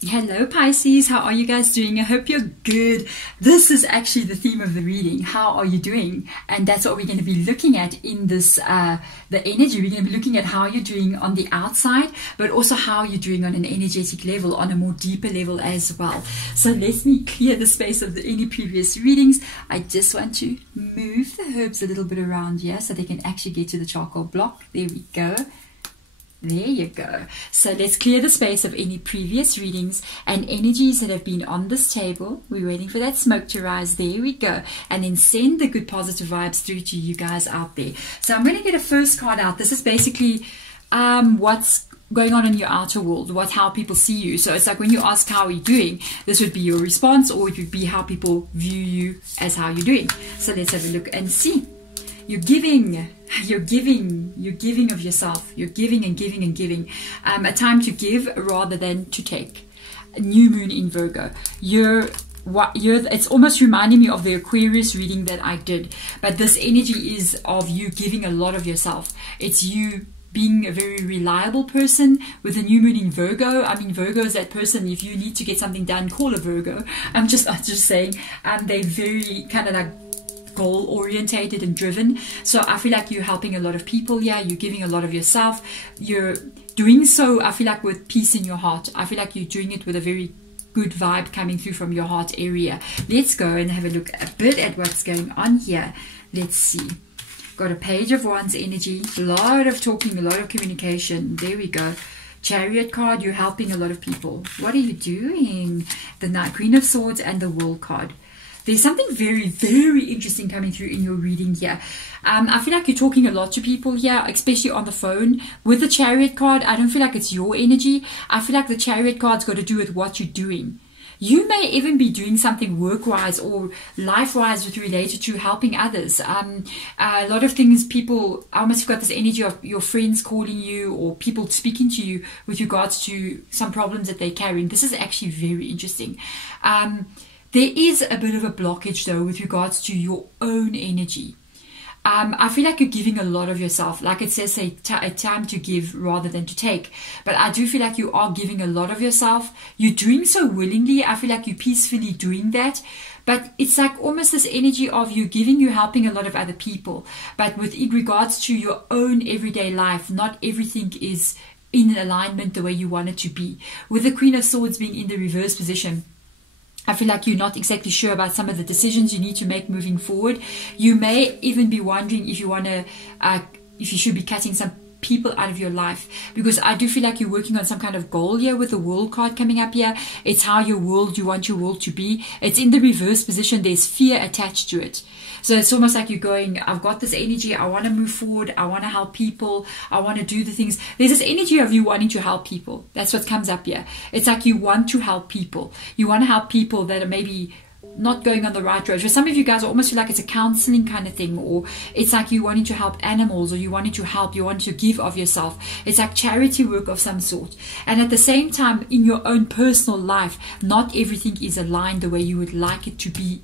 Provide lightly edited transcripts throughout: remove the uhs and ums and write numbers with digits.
Hello Pisces, how are you guys doing? I hope you're good. This is actually the theme of the reading. How are you doing? And that's what we're going to be looking at in this, the energy. We're going to be looking at how you're doing on the outside, but also how you're doing on an energetic level, on a more deeper level as well. So let me clear the space of any previous readings. I just want to move the herbs a little bit around here so they can actually get to the charcoal block. There we go. There you go. So let's clear the space of any previous readings and energies that have been on this table. We're waiting for that smoke to rise. There we go. And then send the good positive vibes through to you guys out there. So I'm going to get a first card out. This is basically what's going on in your outer world, how people see you. So it's like when you ask how are you doing, this would be your response, or it would be how people view you as how you're doing. So let's have a look and see. You're giving of yourself. You're giving and giving and giving. A time to give rather than to take. A new moon in Virgo. It's almost reminding me of the Aquarius reading that I did. But this energy is of you giving a lot of yourself. It's you being a very reliable person with a new moon in Virgo. I mean, Virgo is that person, if you need to get something done, call a Virgo. I'm just saying, they're very kind of like goal orientated and driven. So I feel like you're helping a lot of people. Yeah, you're giving a lot of yourself. You're doing so, I feel like, with peace in your heart. I feel like you're doing it with a very good vibe coming through from your heart area. Let's go and have a look a bit at what's going on here. Let's see. Got a Page of Wands energy, a lot of talking, a lot of communication. There we go. Chariot card, you're helping a lot of people. What are you doing? The Queen of Swords and the World card. There's something very, very interesting coming through in your reading here. I feel like you're talking a lot to people here, especially on the phone. With the Chariot card, I don't feel like it's your energy. I feel like the Chariot card's got to do with what you're doing. You may even be doing something work-wise or life-wise with related to helping others. A lot of things, people, I almost got this energy of your friends calling you or people speaking to you with regards to some problems that they're carrying. This is actually very interesting. There is a bit of a blockage though with regards to your own energy. I feel like you're giving a lot of yourself. Like it says, a time to give rather than to take. But I do feel like you are giving a lot of yourself. You're doing so willingly. I feel like you're peacefully doing that. But it's like almost this energy of you giving, you helping a lot of other people. But with regards to your own everyday life, not everything is in alignment the way you want it to be. With the Queen of Swords being in the reverse position, I feel like you're not exactly sure about some of the decisions you need to make moving forward. You may even be wondering if you want to, if you should be cutting some people out of your life, because I do feel like you're working on some kind of goal here with the World card coming up here. It's how you want your world to be. It's in the reverse position. There's fear attached to it. So it's almost like you're going, I've got this energy, I want to move forward, I want to help people, I want to do the things. There's this energy of you wanting to help people. That's what comes up here. It's like you want to help people. You want to help people that are maybe not going on the right road. For some of you guys, I almost feel like it's a counseling kind of thing, or it's like you wanting to help animals, or you wanting to help, you want to give of yourself. It's like charity work of some sort. And at the same time, in your own personal life, not everything is aligned the way you would like it to be.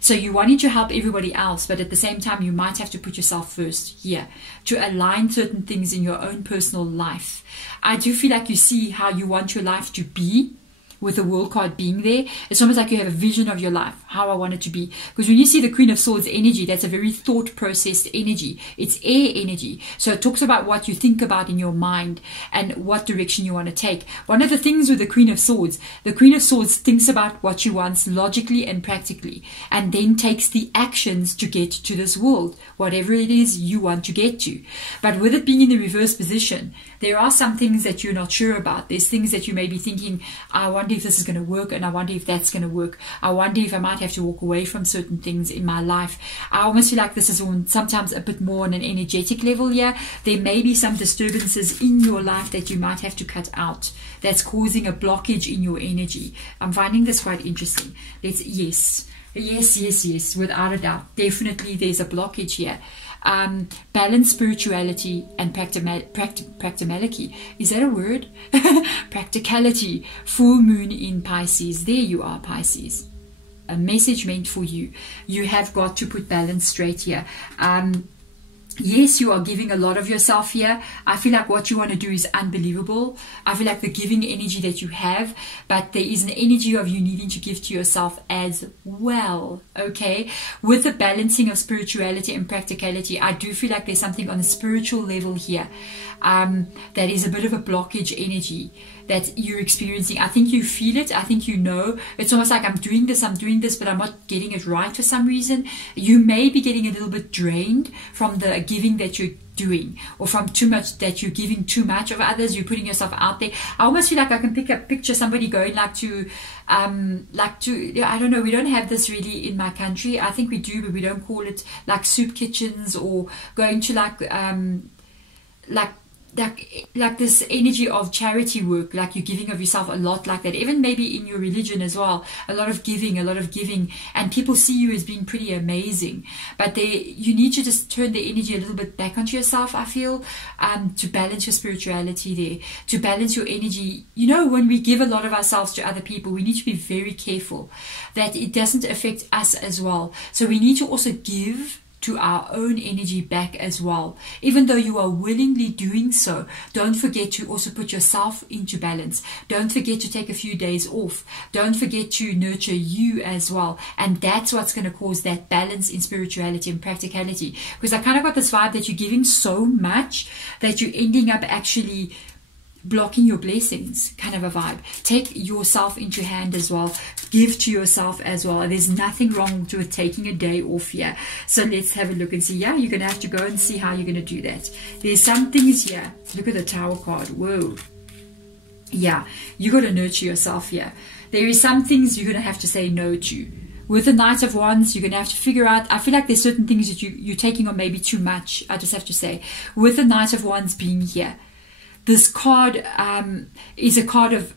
So you're wanting to help everybody else, but at the same time, you might have to put yourself first here to align certain things in your own personal life. I do feel like you see how you want your life to be. With the World card being there, it's almost like you have a vision of your life, how I want it to be. Because when you see the Queen of Swords energy, that's a very thought processed energy. It's air energy. So it talks about what you think about in your mind and what direction you want to take. One of the things with the Queen of Swords thinks about what she wants logically and practically, and then takes the actions to get to this world, whatever it is you want to get to. But with it being in the reverse position, there are some things that you're not sure about. There's things that you may be thinking, I wonder if this is going to work, and I wonder if that's going to work. I wonder if I might have to walk away from certain things in my life. I almost feel like this is sometimes a bit more on an energetic level here. There may be some disturbances in your life that you might have to cut out that's causing a blockage in your energy. I'm finding this quite interesting. Yes, without a doubt. Definitely there's a blockage here. Balance spirituality and practicality. Is that a word? Practicality. Full moon in Pisces. There you are, Pisces. A message meant for you. You have got to put balance straight here. Yes, you are giving a lot of yourself here. I feel like what you want to do is unbelievable. I feel like the giving energy that you have, but there is an energy of you needing to give to yourself as well, okay? With the balancing of spirituality and practicality, I do feel like there's something on a spiritual level here that is a bit of a blockage energy that you're experiencing. I think you feel it. I think you know. It's almost like I'm doing this, but I'm not getting it right for some reason. You may be getting a little bit drained from the giving that you're doing, or from too much, that you're giving too much of others. You're putting yourself out there. I almost feel like I can picture somebody going to I don't know, we don't have this really in my country. I think we do, but we don't call it like soup kitchens, or going to like this energy of charity work, like you're giving of yourself a lot like that. Even maybe in your religion as well, a lot of giving, and people see you as being pretty amazing. But you need to just turn the energy a little bit back onto yourself, I feel, to balance your spirituality there, to balance your energy. You know, when we give a lot of ourselves to other people, we need to be very careful that it doesn't affect us as well. So we need to also give to our own energy back as well. Even though you are willingly doing so, don't forget to also put yourself into balance. Don't forget to take a few days off. Don't forget to nurture you as well. And that's what's going to cause that balance in spirituality and practicality. Because I kind of got this vibe that you're giving so much that you're ending up actually blocking your blessings, kind of a vibe. Take yourself into hand as well. Give to yourself as well. There's nothing wrong with taking a day off here. So let's have a look and see. Yeah, you're going to have to go and see how you're going to do that. There's some things here. Look at the Tower card. Whoa. Yeah, you got to nurture yourself here. There is some things you're going to have to say no to. With the Knight of Wands, you're going to have to figure out, I feel like there's certain things that you're taking on maybe too much, I just have to say. With the Knight of Wands being here, this card is a card of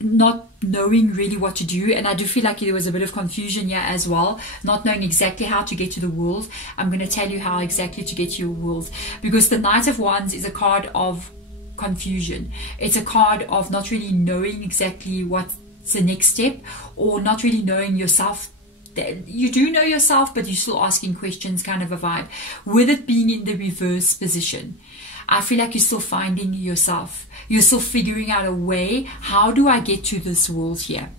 not knowing really what to do, and I do feel like there was a bit of confusion here as well, not knowing exactly how to get to the world. I'm going to tell you how exactly to get to your world, because the Knight of Wands is a card of confusion. It's a card of not really knowing exactly what's the next step, or not really knowing yourself. You do know yourself, but you're still asking questions, kind of a vibe. With it being in the reverse position, I feel like you're still finding yourself. You're still figuring out a way. How do I get to this world here?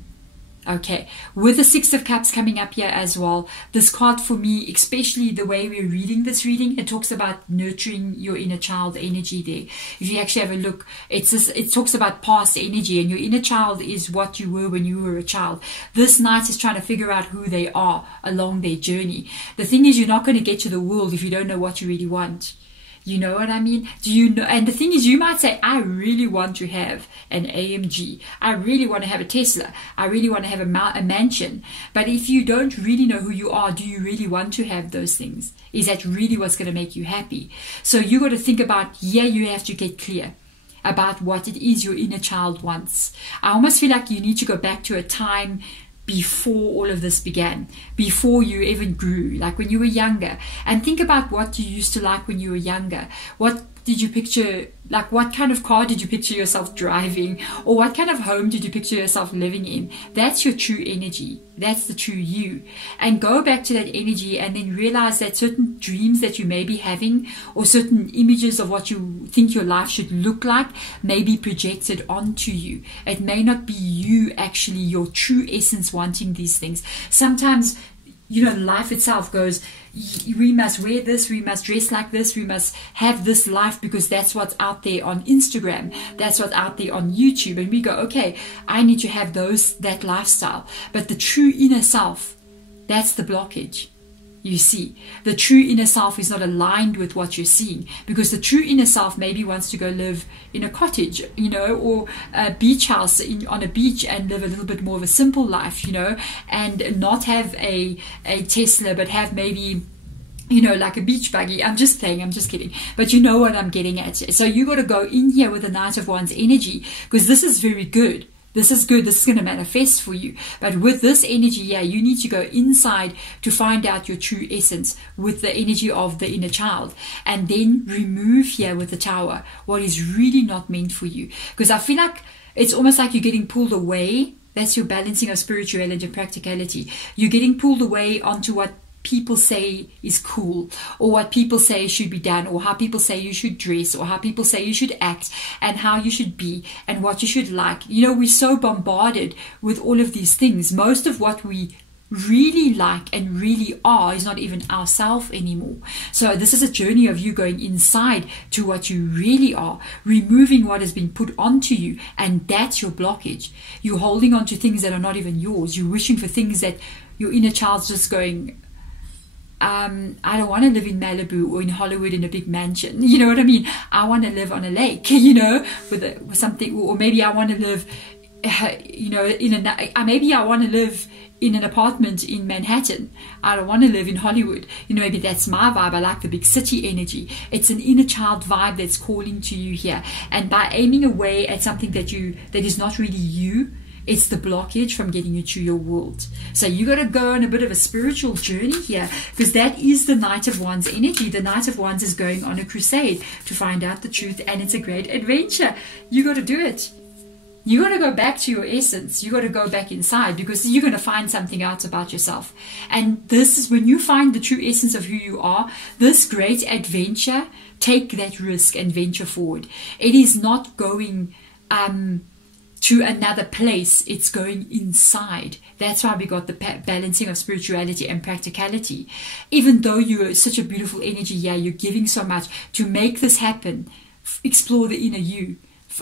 Okay. With the Six of Cups coming up here as well, this card for me, especially the way we're reading this reading, it talks about nurturing your inner child energy there. If you actually have a look, it talks about past energy, and your inner child is what you were when you were a child. This Knight is trying to figure out who they are along their journey. The thing is, you're not going to get to the world if you don't know what you really want. You know what I mean? Do you know? And the thing is, you might say, I really want to have an AMG. I really want to have a Tesla. I really want to have a mansion. But if you don't really know who you are, do you really want to have those things? Is that really what's going to make you happy? So you got to think about, you have to get clear about what it is your inner child wants. I almost feel like you need to go back to a time before all of this began, before you even grew, like when you were younger, and think about what you used to like when you were younger. What did you picture, like what kind of car did you picture yourself driving, or what kind of home did you picture yourself living in? That's your true energy. That's the true you. And go back to that energy, and then realize that certain dreams that you may be having, or certain images of what you think your life should look like, may be projected onto you. It may not be you actually, your true essence, wanting these things. Sometimes, life itself goes, we must wear this, we must dress like this, we must have this life because that's what's out there on Instagram, that's what's out there on YouTube. And we go, okay, I need to have that lifestyle. But the true inner self, that's the blockage. You see, the true inner self is not aligned with what you're seeing, because the true inner self maybe wants to go live in a cottage, or a beach house on a beach, and live a little bit more of a simple life, and not have a Tesla, but have maybe, like a beach buggy. I'm just playing, I'm just kidding. But you know what I'm getting at. So you got to go in here with the Knight of Wands energy, because this is very good. This is good. This is going to manifest for you. But with this energy, you need to go inside to find out your true essence with the energy of the inner child. And then remove here with the Tower what is really not meant for you. Because I feel like it's almost like you're getting pulled away. That's your balancing of spirituality and practicality. You're getting pulled away onto what people say is cool, or what people say should be done, or how people say you should dress, or how people say you should act, and how you should be, and what you should like. You know, we're so bombarded with all of these things. Most of what we really like and really are is not even ourself anymore. So this is a journey of you going inside to what you really are, removing what has been put onto you, and that's your blockage. You're holding on to things that are not even yours. You're wishing for things that your inner child's just going, I don't want to live in Malibu or in Hollywood in a big mansion. You know what I mean? I want to live on a lake, you know, with something, or maybe I want to live, you know, maybe I want to live in an apartment in Manhattan. I don't want to live in Hollywood. You know, maybe that's my vibe. I like the big city energy. It's an inner child vibe that's calling to you here. And by aiming away at something that is not really you, it's the blockage from getting you to your world. So you got to go on a bit of a spiritual journey here, because that is the Knight of Wands energy. The Knight of Wands is going on a crusade to find out the truth, and it's a great adventure. You got to do it. You got to go back to your essence. You got to go back inside, because you're going to find something out about yourself. And this is when you find the true essence of who you are, this great adventure, take that risk and venture forward. It is not going to another place, it's going inside. That's why we got the balancing of spirituality and practicality. Even though you're such a beautiful energy here, you're giving so much to make this happen. Explore the inner you.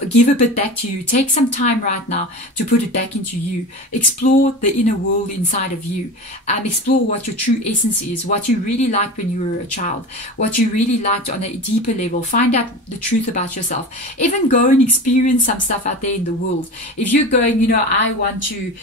Give a bit back to you. Take some time right now to put it back into you. Explore the inner world inside of you. Explore what your true essence is, what you really liked when you were a child, what you really liked on a deeper level. Find out the truth about yourself. Even go and experience some stuff out there in the world. If you're going, you know, I want to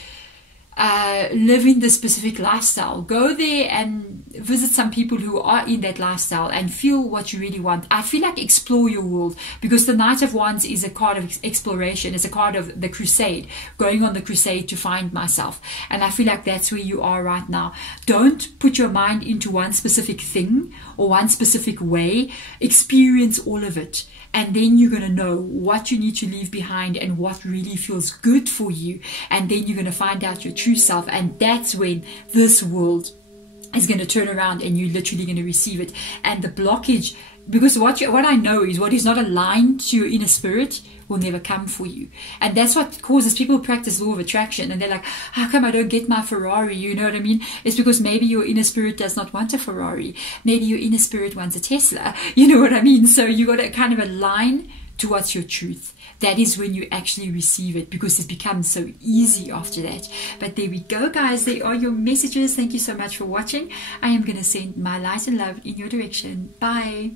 live in this specific lifestyle, go there and visit some people who are in that lifestyle and feel what you really want. I feel like explore your world, because the Knight of Wands is a card of exploration. It's a card of the crusade, going on the crusade to find myself. And I feel like that's where you are right now. Don't put your mind into one specific thing or one specific way. Experience all of it. And then you're going to know what you need to leave behind and what really feels good for you. And then you're going to find out your true self. And that's when this world is going to turn around and you're literally going to receive it. And the blockage, because what I know is what is not aligned to your inner spirit will never come for you. And that's what causes people practice law of attraction, and they're like, how come I don't get my Ferrari? You know what I mean? It's because maybe your inner spirit does not want a Ferrari. Maybe your inner spirit wants a Tesla. You know what I mean? So you got to kind of align to what's your truth. That is when you actually receive it, because it becomes so easy after that. But there we go, guys. There are your messages. Thank you so much for watching. I am going to send my light and love in your direction. Bye.